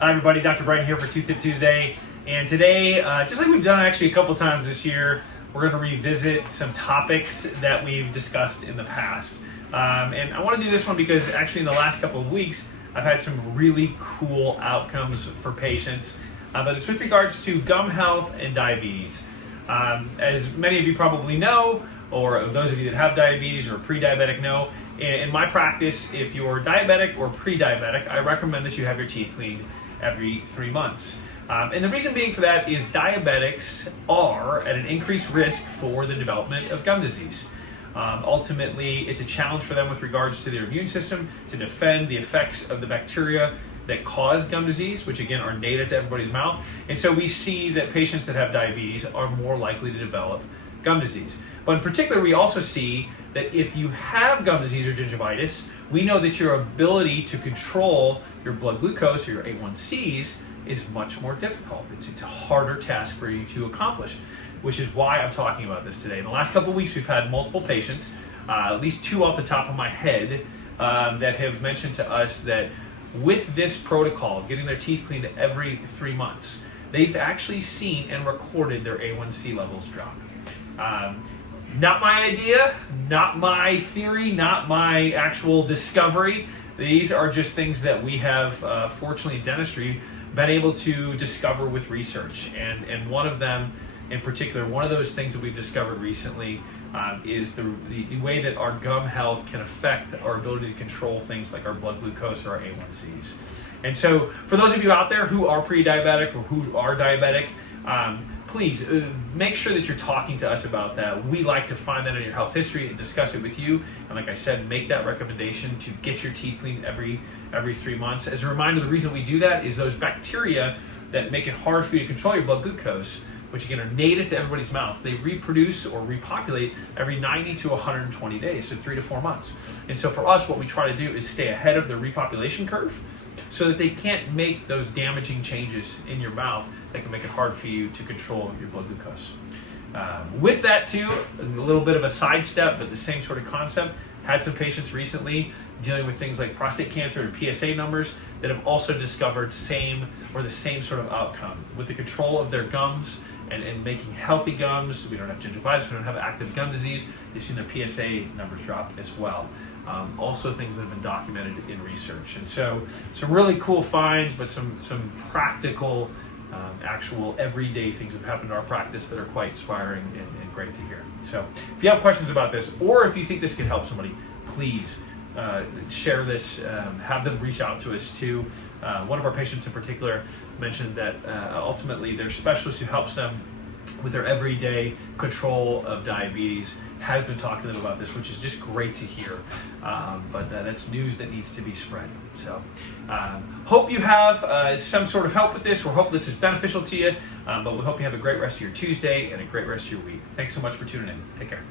Hi everybody, Dr. Bryton here for Tooth Tip Tuesday, and today, just like we've done actually a couple times this year, we're going to revisit some topics that we've discussed in the past. And I want to do this one because actually in the last couple of weeks, I've had some really cool outcomes for patients, but it's with regards to gum health and diabetes. As many of you probably know, or those of you that have diabetes or pre-diabetic know, in my practice, if you're diabetic or pre-diabetic, I recommend that you have your teeth cleaned every 3 months. And the reason being for that is diabetics are at an increased risk for the development of gum disease. Ultimately, it's a challenge for them with regards to their immune system to defend the effects of the bacteria that cause gum disease, which again are native to everybody's mouth. And so we see that patients that have diabetes are more likely to develop gum disease. But in particular, we also see that if you have gum disease or gingivitis, we know that your ability to control your blood glucose or your A1Cs is much more difficult. It's a harder task for you to accomplish, which is why I'm talking about this today. In the last couple of weeks, we've had multiple patients, at least 2 off the top of my head, that have mentioned to us that with this protocol, getting their teeth cleaned every 3 months, they've actually seen and recorded their A1C levels drop. Not my idea, not my theory, not my actual discovery. These are just things that we have, fortunately in dentistry, been able to discover with research. And one of them in particular, one of those things that we've discovered recently is the way that our gum health can affect our ability to control things like our blood glucose or our A1Cs. And so for those of you out there who are pre-diabetic or who are diabetic, please make sure that you're talking to us about that. We like to find that in your health history and discuss it with you. And like I said, make that recommendation to get your teeth cleaned every 3 months. As a reminder, the reason we do that is those bacteria that make it hard for you to control your blood glucose, which again are native to everybody's mouth, they reproduce or repopulate every 90 to 120 days, so 3 to 4 months. And so for us, what we try to do is stay ahead of the repopulation curve so that they can't make those damaging changes in your mouth that can make it hard for you to control your blood glucose. With that too, a little bit of a sidestep, but the same sort of concept, had some patients recently dealing with things like prostate cancer and PSA numbers that have also discovered the same sort of outcome. With the control of their gums and making healthy gums, we don't have gingivitis, we don't have active gum disease, they've seen their PSA numbers drop as well. Also things that have been documented in research. And so some really cool finds, but some practical, actual everyday things have happened in our practice that are quite inspiring and great to hear. So if you have questions about this, or if you think this could help somebody, please share this, have them reach out to us too. One of our patients in particular mentioned that ultimately their specialist who helps them with their everyday control of diabetes has been talking to them about this, which is just great to hear. But that's news that needs to be spread. So hope you have some sort of help with this, or hope this is beneficial to you. But we hope you have a great rest of your Tuesday and a great rest of your week. Thanks so much for tuning in. Take care.